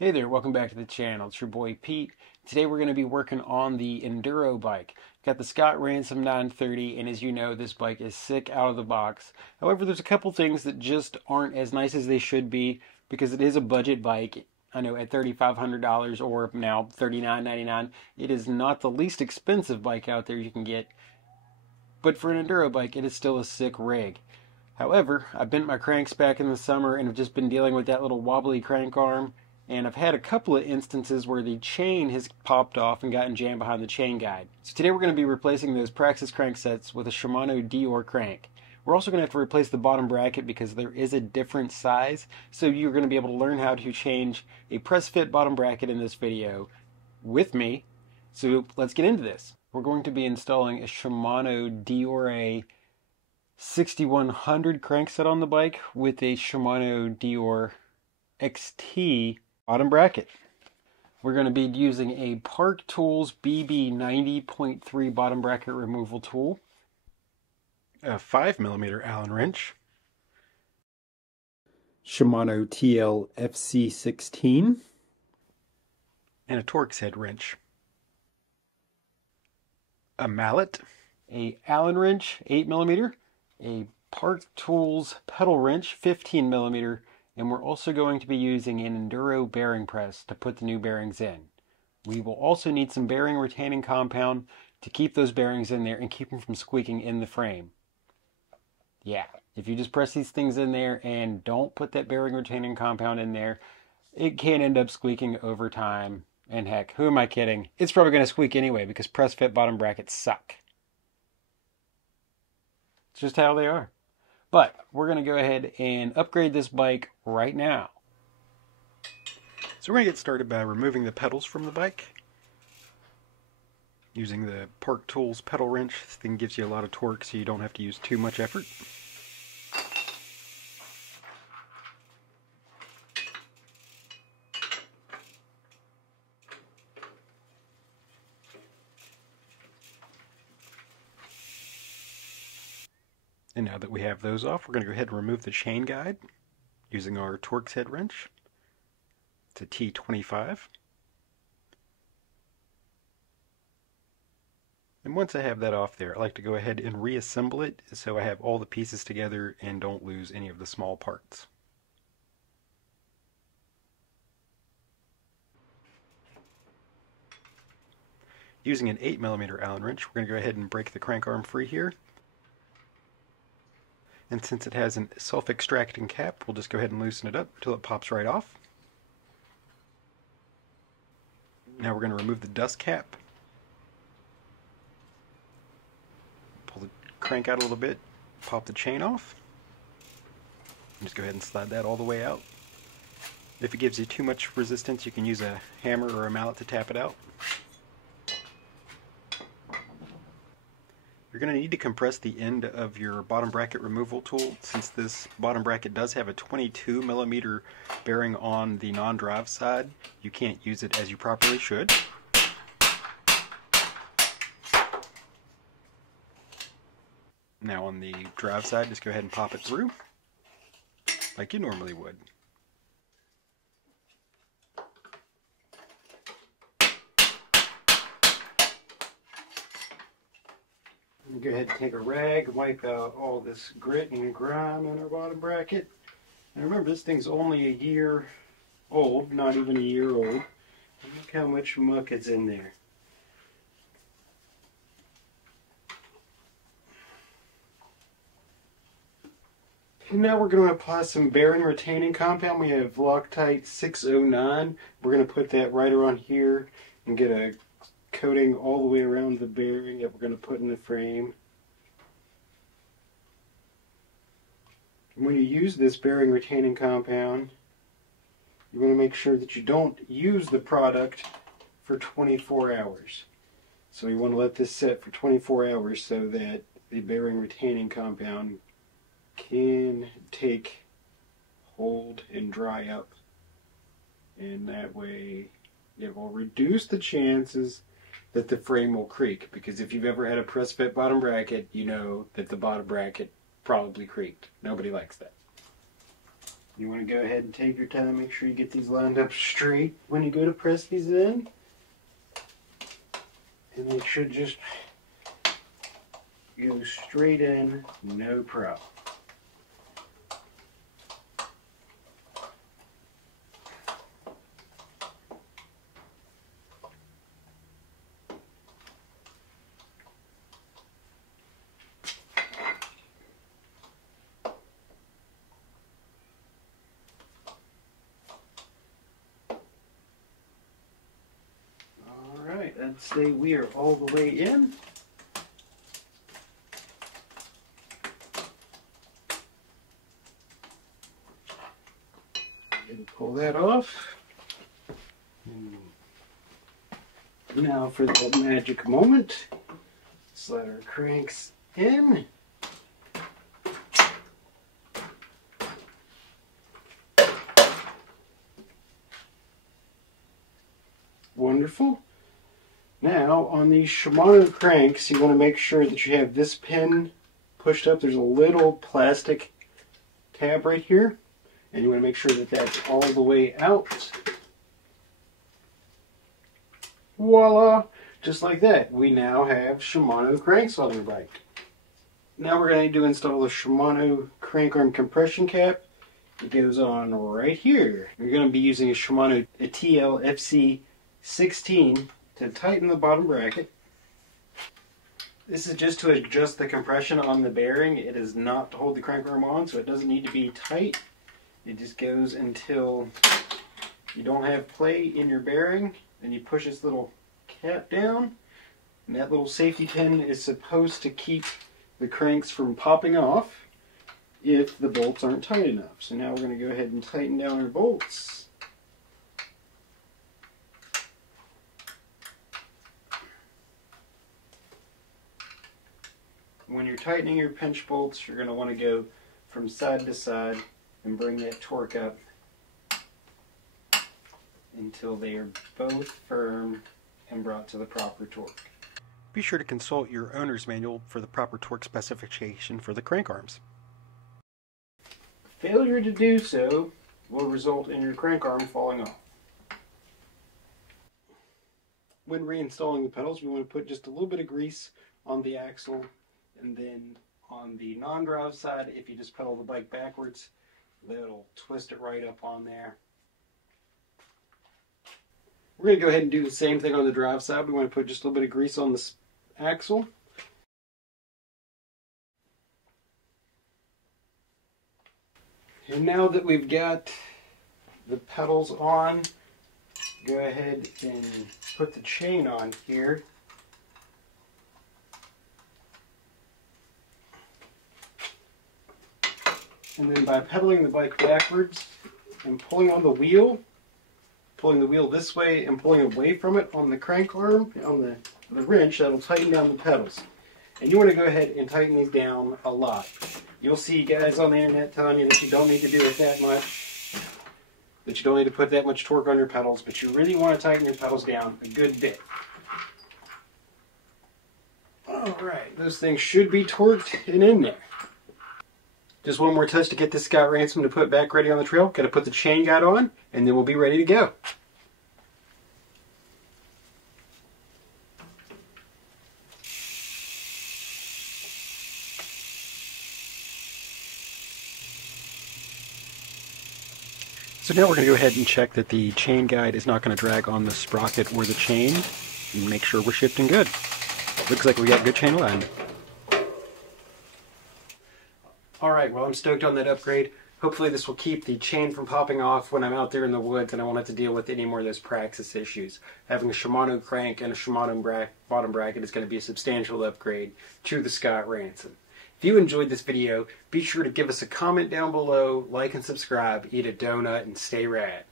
Hey there, welcome back to the channel. It's your boy Pete. Today we're going to be working on the enduro bike. Got the Scott Ransom 930, and as you know, this bike is sick out of the box. However, there's a couple things that just aren't as nice as they should be because it is a budget bike. I know at $3,500 or now $39.99, it is not the least expensive bike out there you can get. But for an enduro bike, it is still a sick rig. However, I bent my cranks back in the summer and have just been dealing with that little wobbly crank arm. And I've had a couple of instances where the chain has popped off and gotten jammed behind the chain guide. So today we're going to be replacing those Praxis cranksets with a Shimano Deore crank. We're also going to have to replace the bottom bracket because there is a different size. So you're going to be able to learn how to change a press fit bottom bracket in this video with me. So let's get into this. We're going to be installing a Shimano Deore 6100 crankset on the bike with a Shimano Deore XT bottom bracket. We're going to be using a Park Tools BB 90.3 bottom bracket removal tool, a 5mm Allen wrench, Shimano TL-FC16, and a Torx head wrench, a mallet, a Allen wrench 8mm, a Park Tools pedal wrench 15mm, and we're also going to be using an enduro bearing press to put the new bearings in. We will also need some bearing retaining compound to keep those bearings in there and keep them from squeaking in the frame. Yeah, if you just press these things in there and don't put that bearing retaining compound in there, it can end up squeaking over time. And heck, who am I kidding? It's probably going to squeak anyway because press fit bottom brackets suck. It's just how they are. But we're going to go ahead and upgrade this bike right now. So we're going to get started by removing the pedals from the bike. Using the Park Tools pedal wrench. This thing gives you a lot of torque so you don't have to use too much effort. And now that we have those off, we're going to go ahead and remove the chain guide using our Torx head wrench. It's a T25. And once I have that off there, I like to go ahead and reassemble it so I have all the pieces together and don't lose any of the small parts. Using an 8mm Allen wrench, we're going to go ahead and break the crank arm free here. And since it has a self-extracting cap, we'll just go ahead and loosen it up until it pops right off. Now we're going to remove the dust cap. Pull the crank out a little bit, pop the chain off. And just go ahead and slide that all the way out. If it gives you too much resistance, you can use a hammer or a mallet to tap it out. You're going to need to compress the end of your bottom bracket removal tool since this bottom bracket does have a 22mm bearing on the non-drive side. You can't use it as you properly should. Now on the drive side, just go ahead and pop it through like you normally would. Go ahead and take a rag, wipe out all this grit and grime in our bottom bracket. And remember, this thing's only a year old, not even a year old. And look how much muck is in there. And now we're going to apply some bearing retaining compound. We have Loctite 609. We're going to put that right around here and get a coating all the way around the bearing that we're going to put in the frame. And when you use this bearing retaining compound, you want to make sure that you don't use the product for 24 hours. So you want to let this set for 24 hours so that the bearing retaining compound can take hold and dry up. And that way it will reduce the chances that the frame will creak, because if you've ever had a press fit bottom bracket, you know that the bottom bracket probably creaked. Nobody likes that. You want to go ahead and take your time, make sure you get these lined up straight when you go to press these in. And they should just go straight in, no problem. I'd say we are all the way in. And pull that off. And now for the magic moment, slide our cranks in. Wonderful. Now, on these Shimano cranks, you want to make sure that you have this pin pushed up. There's a little plastic tab right here, and you want to make sure that that's all the way out. Voila! Just like that, we now have Shimano cranks on our bike. Now we're going to install the Shimano crank arm compression cap. It goes on right here. We're going to be using a Shimano TL-FC16 to tighten the bottom bracket. This is just to adjust the compression on the bearing. It is not to hold the crank arm on, so it doesn't need to be tight. It just goes until you don't have play in your bearing. Then you push this little cap down, and that little safety pin is supposed to keep the cranks from popping off if the bolts aren't tight enough. So now we're going to go ahead and tighten down our bolts. When you're tightening your pinch bolts, you're going to want to go from side to side and bring that torque up until they are both firm and brought to the proper torque. Be sure to consult your owner's manual for the proper torque specification for the crank arms. Failure to do so will result in your crank arm falling off. When reinstalling the pedals, we want to put just a little bit of grease on the axle. And then on the non-drive side, if you just pedal the bike backwards, that'll twist it right up on there. We're going to go ahead and do the same thing on the drive side. We want to put just a little bit of grease on this axle. And now that we've got the pedals on, go ahead and put the chain on here. And then by pedaling the bike backwards and pulling on the wheel, pulling the wheel this way and pulling away from it on the crank arm, on the wrench, that'll tighten down the pedals. And you want to go ahead and tighten these down a lot. You'll see guys on the internet telling you that you don't need to do it that much, that you don't need to put that much torque on your pedals, but you really want to tighten your pedals down a good bit. Alright, those things should be torqued and in there. Just one more touch to get this Scott Ransom to put back ready on the trail. Got to put the chain guide on, and then we'll be ready to go. So now we're going to go ahead and check that the chain guide is not going to drag on the sprocket or the chain, and make sure we're shifting good. Looks like we got good chain alignment. Alright, well I'm stoked on that upgrade. Hopefully this will keep the chain from popping off when I'm out there in the woods and I won't have to deal with any more of those Praxis issues. Having a Shimano crank and a Shimano bottom bracket is going to be a substantial upgrade to the Scott Ransom. If you enjoyed this video, be sure to give us a comment down below, like and subscribe, eat a donut, and stay rad.